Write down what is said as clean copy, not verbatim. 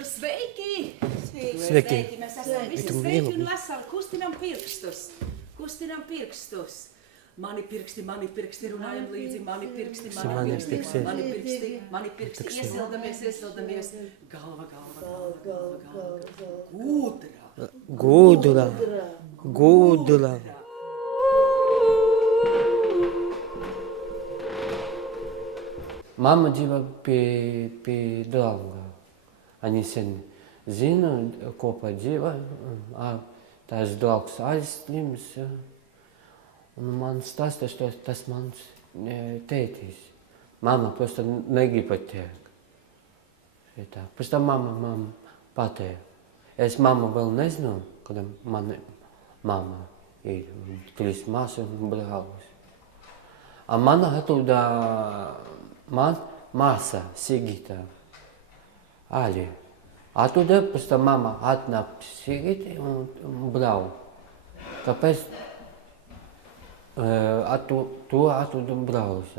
Nu, sveiki! Sveiki! Mēs esam visi sveiki un veseli. Kustinam pirkstus. Kustinam pirkstus. Mani pirksti, runājam līdzi. Mani pirksti. Iesildamies. Galva. Gudra. Mama dzīvo pie drauga. Они sen zina, kopā dzīvo. Tās draugs aizslims. Un man stāsta, tas mans tētis. Mama просто negrib pateikt. Pēc tam mama pateica. Es mammu vēl nezinu, kad mana mama ir 3 māsas un brālis. Mana atroda māsa Sigita arī. Atroda, pēc tam mama atnāk Sigiti un brāli. Kāpēc? To atroda brālis.